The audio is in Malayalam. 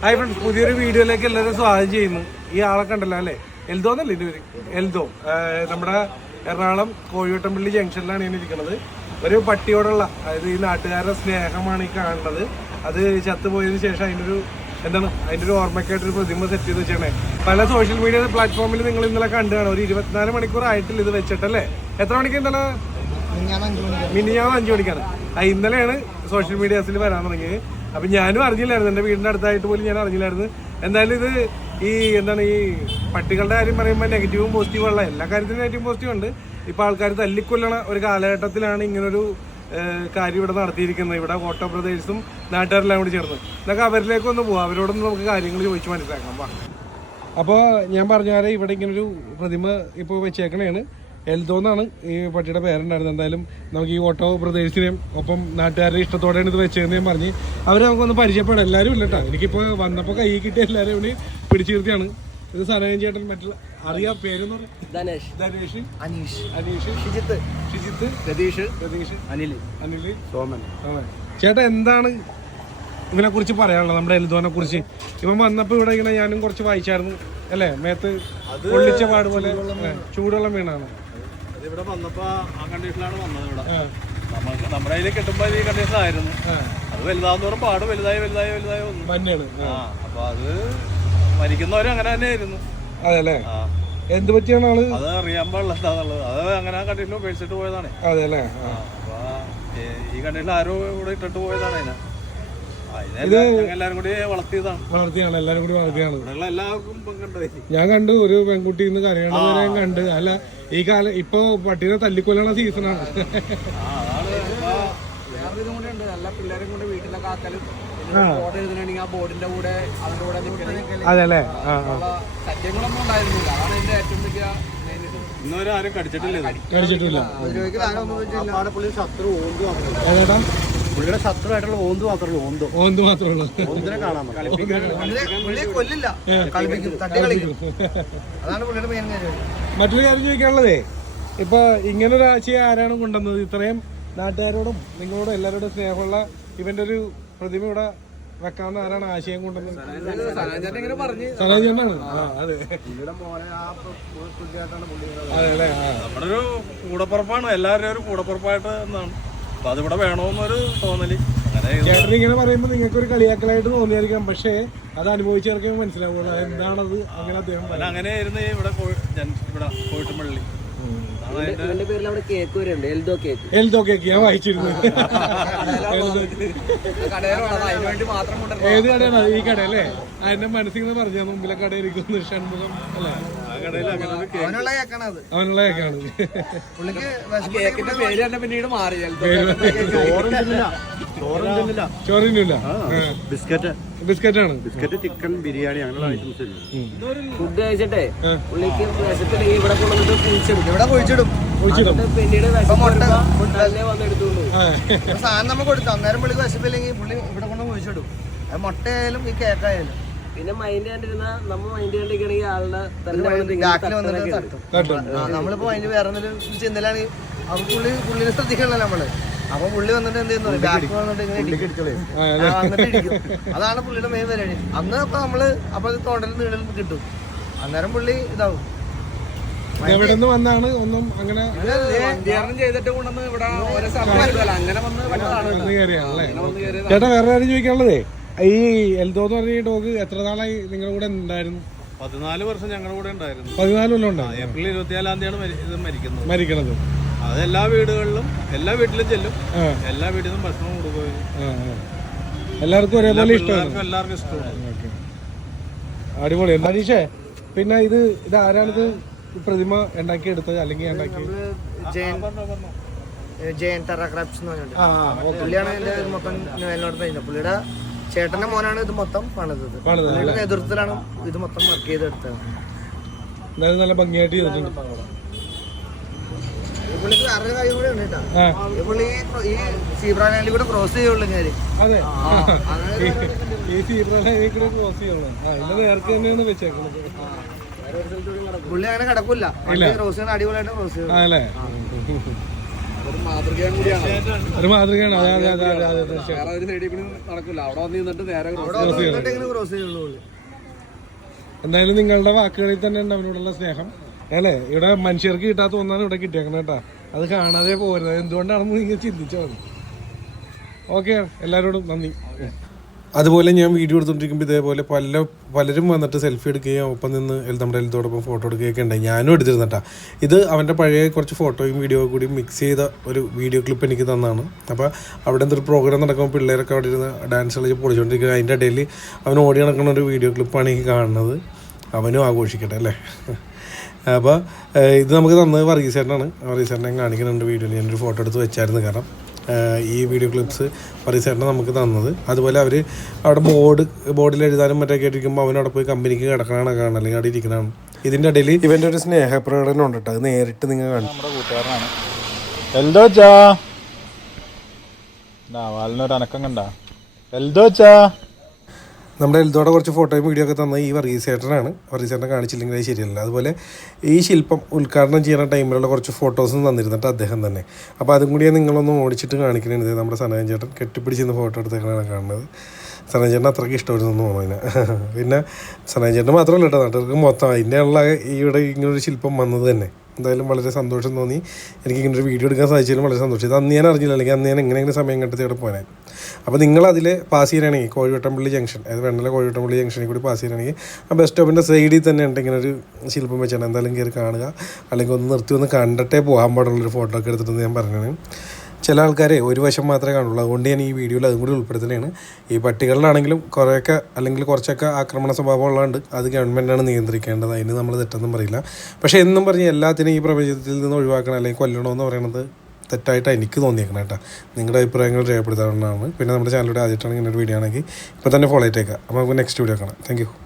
ഹായ് ഫ്രണ്ട്സ് പുതിയൊരു വീഡിയോയിലേക്ക് എല്ലാവരും സ്വാഗതം ചെയ്യുന്നു. ഈ ആളെ കണ്ടല്ലോ അല്ലേ? എൽദോ എന്നല്ലേ ഇതുവരെ പേര്? എൽദോ. നമ്മുടെ എറണാകുളം കോഴിവട്ടംപള്ളി ജംഗ്ഷനിലാണ് ഞാൻ ഇരിക്കുന്നത്. ഒരു പട്ടിയോടുള്ള അതായത് ഈ നാട്ടുകാരുടെ സ്നേഹമാണ് ഈ കാണുന്നത്. അത് ചത്തുപോയതിനു ശേഷം അതിനൊരു എന്താണ് അതിന്റെ ഒരു ഓർമ്മയ്ക്കായിട്ടൊരു പ്രതിമ സെറ്റ് ചെയ്ത് വെച്ചാണേ പല സോഷ്യൽ മീഡിയ പ്ലാറ്റ്ഫോമിൽ നിങ്ങൾ ഇന്നലെ കണ്ടുകാണ് ഒരു ഇരുപത്തിനാല് മണിക്കൂർ ആയിട്ടില്ല ഇത് വെച്ചിട്ടല്ലേ? എത്ര മണിക്ക് ഇന്നലെ? മിനിഞ്ഞാന്ന് അഞ്ചു മണിക്കാണ്. ആ ഇന്നലെയാണ് സോഷ്യൽ മീഡിയാസിൽ വരാൻ തുടങ്ങിയത്. അപ്പൊ ഞാനും അറിഞ്ഞില്ലായിരുന്നു. എന്റെ വീടിന്റെ അടുത്തായിട്ട് പോലും ഞാൻ അറിഞ്ഞില്ലായിരുന്നു. എന്തായാലും ഇത് ഈ എന്താണ് ഈ പട്ടികളുടെ കാര്യം പറയുമ്പോൾ നെഗറ്റീവും പോസിറ്റീവും ഉള്ള എല്ലാ കാര്യത്തിലും നെഗറ്റീവ് പോസിറ്റീവ് ഉണ്ട്. ഇപ്പൊ ആൾക്കാർ തല്ലിക്കൊല്ലണ ഒരു കാലഘട്ടത്തിലാണ് ഇങ്ങനൊരു കാര്യം ഇവിടെ നടത്തിയിരിക്കുന്നത്. ഇവിടെ ഓട്ടോ ബ്രദേഴ്സും നാട്ടുകാരെല്ലാം കൂടി ചേർന്ന്. എന്നൊക്കെ അവരിലേക്ക് ഒന്ന് പോവാം. അവരോടൊന്ന് നമുക്ക് കാര്യങ്ങൾ ചോദിച്ച് മനസ്സിലാക്കാം. അപ്പോൾ ഞാൻ പറഞ്ഞ പോലെ ഇവിടെ ഇങ്ങനൊരു പ്രതിമ ഇപ്പോൾ വെച്ചേക്കണേണ്. എൽദോ എന്നാണ് ഈ പട്ടിയുടെ പേരുണ്ടായിരുന്നത് എന്തായാലും നമുക്ക് ഈ ഓട്ടോ പ്രദേശത്തിനെയും ഒപ്പം നാട്ടുകാരുടെ ഇഷ്ടത്തോടെയാണ് ഇത് വെച്ചതെന്ന് ഞാൻ പറഞ്ഞ്. അവരെ നമുക്കൊന്ന് പരിചയപ്പെടാം. എല്ലാവരും ഇല്ല കേട്ടോ എനിക്കിപ്പോൾ വന്നപ്പോൾ കൈ കിട്ടിയ എല്ലാവരും ഇവിടെ പിടിച്ചു നിർത്തിയാണ്. ഇത് സനയൻ ചേട്ടൻ മറ്റുള്ള അറിയാം പേരെന്ന് ധനേഷ്. ധനേഷ്. അനീഷ്. അനീഷ്. ഷിജിത്ത്. ഷിജിത്ത്. രതീഷ്. രതീഷ്. അനിൽ അനിൽ സോമൻ. സോമൻ. ചേട്ടാ എന്താണ് ഇവനെ കുറിച്ച് പറയാനുള്ളത്? നമ്മുടെ എൽദോനെ കുറിച്ച് ഇവൻ വന്നപ്പോൾ ഇവിടെ ഇങ്ങനെ ഞാനും കുറച്ച് വായിച്ചായിരുന്നു. അല്ലേ? മേത്ത് പൊള്ളിച്ച പാട് പോലെ ചൂടുള്ള ചൂടുവെള്ളം വീണാണ്. ഇവിടെ വന്നപ്പോ ആ കണ്ടീഷനിലാണ് വന്നത് ഇവിടെ. നമ്മൾക്ക് നമ്മുടെ കയ്യിൽ കിട്ടുമ്പോ ഈ കണ്ടീഷൻ ആയിരുന്നു. അത് വലുതാവുന്നതോറും പാട് വലുതായി വലുതായി വലുതായി വന്നു. മഞ്ഞാണ് ആ. അപ്പൊ അത് മരിക്കുന്നവരും അങ്ങനെ തന്നെയായിരുന്നു. ആ. എന്ത് പറ്റിയാണ് ആൾ? അത് അറിയാൻ പാടില്ല എന്താന്നുള്ളത് അത് അങ്ങനെ ആ കണ്ടീഷനിൽ ഉപേക്ഷിച്ചിട്ട് പോയതാണ്. അല്ലേ ഈ- ഈ കണ്ടീഷനിൽ ആരോ ഇവിടെ ഇട്ടിട്ട് പോയതാണ് അതിനെ. വളർത്തിയാണ് എല്ലാരും കൂടി വളർത്തിയാണ്. ഞാൻ കണ്ടു ഒരു പെൺകുട്ടി ഇന്ന് കരയണത് വരെ ഞാൻ കണ്ട്. അല്ല ഈ കാലം ഇപ്പൊ പട്ടീനെ തല്ലിക്കൊല്ലണ സീസണാണ് ആ അതാണ് ഇപ്പൊ കൂടെ ഉണ്ട്. നല്ല പിള്ളേരെ കൊണ്ട് വീട്ടിലൊക്കെ ആക്കലും. ബോർഡ് എഴുതണമെങ്കിൽ ആ ബോർഡിന്റെ കൂടെ അതിന്റെ കൂടെ നിൽക്കലും അതെ അല്ലേ? ആ ആ. സത്യങ്ങളൊന്നും ഉണ്ടായിരുന്നില്ല. അതാണ് എന്റെ ഏറ്റവും വലിയ main ഇത്. ഇന്നുവരെ ആരും കടിച്ചിട്ടില്ല പുള്ളി ശത്രു പുള്ളിയുടെ ശത്രുവായിട്ടുള്ള ഓന്ത് മാത്രമേ ഓന്ത് ഓന്ത് മാത്രമേ ഉള്ളൂ ഓന്തിനെ കാണാൻ പുള്ളിയെ കൊല്ലില്ല കളിപ്പിക്കും തട്ടി കളിക്കും അതാണ് പുള്ളിയുടെ മെയിൻ കാര്യം മറ്റൊരു കാര്യം ചോദിക്കാനുള്ളതേ ഇപ്പൊ ഇങ്ങനെ ഒരു ആശയം ആരാണ് കൊണ്ടുവന്നത് ഇത്രയും നാട്ടുകാരോടും നിങ്ങളോടും എല്ലാവരോടും സ്നേഹമുള്ള ഇവന്റെ ഒരു പ്രതിമ ഇവിടെ വെക്കാവുന്ന ആരാണ് ആശയം കൊണ്ടുവന്നത് സനാചാൻ ഇങ്ങനെ പറഞ്ഞ് സനോജനാണ് ആ അതെ അതെ അല്ലേ നമ്മുടെ ഒരു കൂടപ്പുറപ്പാണ് എല്ലാവരുടെയും ഒരു കൂടപ്പുറപ്പായിട്ട് എന്നാണ് അപ്പൊ അതിവിടെ വേണമെന്നൊരു തോന്നൽ. അങ്ങനെ ചേട്ടൻ ഇങ്ങനെ പറയുമ്പോൾ നിങ്ങൾക്ക് ഒരു കളിയാക്കലായിട്ട് തോന്നിയായിരിക്കാം പക്ഷേ അത് അനുഭവിച്ചവർക്ക് മനസ്സിലാവുള്ളൂ. എന്താണത് അങ്ങനെ അദ്ദേഹം അല്ല അങ്ങനെയായിരുന്നു ഈ ഇവിടെ കോഴി- ഇവിടെ അതിന്റെ ഇവന്റെ പേരിൽ അവിടെ കേക്ക് വരെ കേക്ക്. എൽദോ കേക്ക് ഞാൻ വായിച്ചിരുന്നു. കടയിലുള്ളത് അതിന് വേണ്ടി മാത്രം കൊണ്ടുവരണം ഏത് കടയാണ്? അത്? ഈ കടയല്ലേ? അല്ലേ ആ, എന്റെ മനസ്സിൽ നിന്ന് പറഞ്ഞ മുമ്പിലെ കടയിരിക്കുന്നു ഷൺമുഖം അല്ലേ? അവനുള്ള കേക്കാണത് അവനുള്ള കേക്കാണ്. പുള്ളിക്ക് കേക്കിന്റെ പേര് തന്നെ പിന്നീട് മാറി. എൽദോ ചോറിനില്ല ബിസ്ക്കറ്റ് ബിസ്ക്കറ്റ്. ആണ് ബിസ്ക്കറ്റ് ചിക്കൻ ബിരിയാണി അങ്ങനെയുള്ള ഐറ്റംസ് ഫുഡ് കഴിച്ചിട്ടേ പുള്ളിക്ക് വിശപ്പില്ലെങ്കിൽ ഇവിടെ കൊണ്ടുവന്നിട്ട് കുഴിച്ചിടും. ഇവിടെ കുഴിച്ചിടും. പിന്നീട് സാധനം നമ്മൾ കൊടുത്തു. അന്നേരം പുള്ളിക്ക് വിശപ്പില്ലെങ്കിൽ പുള്ളി ഇവിടെ കൊണ്ട് കുഴിച്ചിടും. അത് മുട്ടയായാലും ഈ കേക്കായാലും. പിന്നെ മൈൻഡ് കണ്ടിരുന്ന നമ്മൾ മൈൻഡ് കണ്ടിരിക്കണെങ്കിൽ ആളുടെ നമ്മളിപ്പോ അതിന് വേറെ എന്തെങ്കിലും അപ്പൊ പുള്ളി പുള്ളിനെ ശ്രദ്ധിക്കണല്ലോ നമ്മൾ. അപ്പൊ പുള്ളി വന്നിട്ട് എന്ത് ചെയ്യുന്നു? ബാക്ക് വന്നിട്ട് ഇങ്ങനെ. അതാണ് പുള്ളിയുടെ മെയിൻ പരിപാടി. അന്ന് അപ്പൊ നമ്മൾ അപ്പൊ തോണ്ടലും നീടലും കിട്ടും. അന്നേരം പുള്ളി ഇതാവും. എവിടെ നിന്ന് വന്നാണ്? ഒന്നും അങ്ങനെ ചേട്ടാ വേറെ ആരും ചോദിക്കാനുള്ളതേ? ഈ എൽദോ എന്ന് പറഞ്ഞ ഈ ഡോഗ് എത്ര നാളായി നിങ്ങളുടെ കൂടെ ഉണ്ടായിരുന്നു? പതിനാല് വർഷം ഞങ്ങളുടെ കൂടെ ഉണ്ടായിരുന്നു. പതിനാല് കൊല്ലം ഉണ്ടായിരുന്നു. ഏപ്രിൽ ഇരുപത്തിനാലാം തീയതിയാണ് മരി- ഇത് മരിക്കുന്നത്. മരിക്കണത് അത് എല്ലാ വീടുകളിലും എല്ലാ വീട്ടിലും ചെല്ലും. ആ. എല്ലാ വീട്ടിൽ നിന്നും ഭക്ഷണം കൊടുക്കുകയും. ആ, ആ. എല്ലാവർക്കും ഒരേപോലെ ഇഷ്ടമാണ് എല്ലാവർക്കും എല്ലാവർക്കും ഇഷ്ടമാണ്. ഓക്കേ. അടിപൊളി. മനീഷേ പിന്നെ ഇത് ഇത് ആരാണിത് ഈ പ്രതിമ ഉണ്ടാക്കി എടുത്തത് അല്ലെങ്കിൽ ഉണ്ടാക്കി ജയൻ ജയൻ ടെറാക്രാപ്സ് എന്ന് പറഞ്ഞിട്ട്. ആ. പുള്ളിയാണ് എന്റെ മൊത്തം നോവലിനോട് കഴിഞ്ഞത് പുള്ളിയുടെ ചേട്ടന്റെ മോനാണ് ഇത് മൊത്തം പണിതത്. നേതൃത്വത്തിലാണ് ഇത് മൊത്തം വർക്ക് ചെയ്തെടുത്തത്. എന്തായാലും നല്ല ഭംഗിയായിട്ട് ചെയ്തിട്ടുണ്ട്. ഈ പുള്ളിക്ക് വേറൊരു കാര്യം കൂടെ ഉണ്ട് കേട്ടോ. ആ. ഈ പുള്ളി ഈ സീബ്ര ലൈനിൽ കൂടെ ക്രോസ് ചെയ്യുള്ളൂ ഞാൻ അതെ. ഈ- ഈ സീബ്രലൈനിൽ കൂടെ ക്രോസ് ചെയ്യണം. ആ ഇല്ല നേരത്തെ തന്നെയാണ് വെച്ചേക്കുന്നത് പുള്ളി അങ്ങനെ കിടക്കില്ല ക്രോസ് ചെയ്യുന്ന അടിപൊളിയായിട്ട് ക്രോസ് ചെയ്യും ഒരു മാതൃകയും കൂടിയാണ്. ഒരു മാതൃകയാണ്. അതെ അതെ അതെ അതെ അതെ തീർച്ചയായും നടക്കില്ല. അവിടെ വന്ന് നിന്നിട്ട് നേരെ ക്രോസ് ചെയ്യുള്ളൂ. എന്തായാലും നിങ്ങളുടെ വാക്കുകളിൽ തന്നെ ഉണ്ട് അവനോടുള്ള സ്നേഹം. അല്ലേ? ഇവിടെ മനുഷ്യർക്ക് കിട്ടാത്ത ഒന്നാണ് ഇവിടെ കിട്ടിയേക്കണം കേട്ടാ. അത് കാണാതെ പോരുന്നത് എന്തുകൊണ്ടാണെന്ന് നിങ്ങൾ ചിന്തിച്ചോ മതി. ഓക്കെ. എല്ലാവരോടും നന്ദി. അതുപോലെ ഞാൻ വീഡിയോ എടുത്തുകൊണ്ടിരിക്കുമ്പോൾ ഇതേപോലെ പല പലരും വന്നിട്ട് സെൽഫി എടുക്കുകയും ഒപ്പം നിന്ന് നമ്മുടെ എൽത്തോടൊപ്പം ഫോട്ടോ എടുക്കുകയൊക്കെ ഉണ്ടായി. ഞാനും എടുത്തിരുന്നിട്ടാ. ഇത് അവന്റെ പഴയ കുറച്ച് ഫോട്ടോയും വീഡിയോ കൂടി മിക്സ് ചെയ്ത ഒരു വീഡിയോ ക്ലിപ്പ് എനിക്ക് തന്നാണ്. അപ്പോൾ അവിടെ എന്തൊരു പ്രോഗ്രാം നടക്കുമ്പോൾ പിള്ളേരൊക്കെ അവിടെ ഇരുന്ന് ഡാൻസ് കളിച്ച് പൊളിച്ചുകൊണ്ടിരിക്കുക അതിന്റെ ഇടയിൽ അവൻ ഓടി നടക്കുന്ന ഒരു വീഡിയോ ക്ലിപ്പാണ് എനിക്ക് കാണുന്നത്. അവനും ആഘോഷിക്കട്ടെ അല്ലേ? അപ്പോൾ ഇത് നമുക്ക് തന്നത് വർഗീസേട്ടനാണ് വർഗീസേട്ടനെ കാണിക്കുന്നുണ്ട് വീഡിയോയിൽ ഞാനൊരു ഫോട്ടോ എടുത്ത് വെച്ചായിരുന്നു കാരണം. ഈ വീഡിയോ ക്ലിപ്സ് പരിസരം നമുക്ക് തന്നത്. അതുപോലെ അവർ അവിടെ ബോർഡ് ബോർഡിൽ എഴുതാനും മറ്റൊക്കെ ഇരിക്കുമ്പോൾ അവനവിടെ പോയി കമ്പനിക്ക് കിടക്കണതാണ് കാണണം അല്ലെങ്കിൽ അവിടെ ഇരിക്കണതാണ് ഇതിന്റെ ഇടയിൽ ഇവന്റെ ഒരു സ്നേഹപ്രകടനം ഉണ്ട് കേട്ടോ അത് നേരിട്ട് നിങ്ങൾ കാണും. നമ്മുടെ കൂട്ടുകാരനാണ്. എൽദോച്ചാ വാലിനൊരു അനക്കം കണ്ട. എൽദോച്ചാ നമ്മുടെ എൽദോടെ കുറച്ച് ഫോട്ടോയും വീഡിയോ ഒക്കെ തന്ന ഈ വർഗീസേട്ടനാണ് വർഗീസേട്ടനെ കാണിച്ചില്ലെങ്കിൽ അത് ശരിയല്ല. അതുപോലെ ഈ ശില്പം ഉദ്ഘാടനം ചെയ്യുന്ന ടൈമിലുള്ള കുറച്ച് ഫോട്ടോസും തന്നിരുന്നിട്ട് അദ്ദേഹം തന്നെ. അപ്പോൾ അതും കൂടി ഞാൻ നിങ്ങളൊന്ന് ഓടിച്ചിട്ട് കാണിക്കണത് നമ്മുടെ സനയൻ ചേട്ടൻ കെട്ടിപ്പിടിച്ചിരുന്ന ഫോട്ടോ എടുത്തേക്കാണ് കാണുന്നത്. സനയൻ ചേട്ടൻ അത്രയ്ക്ക് ഇഷ്ടമായിരുന്നു തോന്നുന്നു പിന്നെ സനയൻ ചേട്ടൻ മാത്രമല്ല കേട്ടോ നാട്ടുകാർക്ക് മൊത്തം. അതിന്റെ ഉള്ള ഇവിടെ ഇങ്ങനൊരു ശില്പം വന്നത് തന്നെ. എന്തായാലും വളരെ സന്തോഷം തോന്നി. എനിക്ക് ഇങ്ങനെ ഒരു വീഡിയോ എടുക്കാൻ സാധിച്ചാലും വളരെ സന്തോഷം. ഇത് അന്ന് ഞാൻ അറിഞ്ഞില്ല. അല്ലെങ്കിൽ അന്ന് ഞാൻ എങ്ങനെയെങ്കിലും സമയം കണ്ടെത്തി അവിടെ പോകാൻ അപ്പോൾ നിങ്ങൾ അതിൽ പാസ് ചെയ്യുകയാണെങ്കിൽ കോഴിവട്ടംപള്ളി ജംഗ്ഷൻ അതായത് വെണ്ണല കോഴിവട്ടംപള്ളി ജംഗ്ഷനിൽ കൂടി പാസ് ചെയ്യുകയാണെങ്കിൽ ആ ബസ് സ്റ്റോപ്പിന്റെ സൈഡിൽ തന്നെ ഉണ്ട് ഇങ്ങനെ ഒരു ശില്പം വെച്ചാണ്. എന്തായാലും കയറി കാണുക. അല്ലെങ്കിൽ ഒന്ന് നിർത്തി ഒന്ന് കണ്ടിട്ടേ പോകാൻ പാടുള്ളൊരു ഫോട്ടോ ഒക്കെ എടുത്തിട്ടുണ്ട് ഞാൻ പറഞ്ഞത് ചില ആൾക്കാരെ ഒരു വശം മാത്രമേ കാണുള്ളൂ. അതുകൊണ്ട് ഞാൻ ഈ വീഡിയോയിൽ അതും കൂടി ഉൾപ്പെടുത്തുന്നതാണ്. ഈ പട്ടികളിലാണെങ്കിലും കുറേയൊക്കെ അല്ലെങ്കിൽ കുറച്ചൊക്കെ ആക്രമണ സ്വഭാവം ഉള്ളതുകൊണ്ട് അത് ഗവൺമെന്റാണ് നിയന്ത്രിക്കേണ്ടത്. അതിന് നമ്മൾ തെറ്റൊന്നും പറയില്ല. പക്ഷേ എന്നും പറഞ്ഞ് എല്ലാത്തിനും ഈ പ്രപഞ്ചത്തിൽ നിന്ന് ഒഴിവാക്കണം അല്ലെങ്കിൽ കൊല്ലണമെന്ന് പറയുന്നത് തെറ്റായിട്ട് എനിക്ക് തോന്നിയേക്കണം കേട്ടോ. നിങ്ങളുടെ അഭിപ്രായങ്ങൾ രേഖപ്പെടുത്താവുന്നതാണ്. പിന്നെ നമ്മുടെ ചാനലിലൂടെ ആദ്യമായിട്ടാണ് ഇങ്ങനെ ഒരു വീഡിയോ ആണെങ്കിൽ ഇപ്പോൾ തന്നെ ഫോളോ ആയിട്ടേക്കാം അപ്പോൾ നമുക്ക് നെക്സ്റ്റ് വീഡിയോ കാണാം. താങ്ക്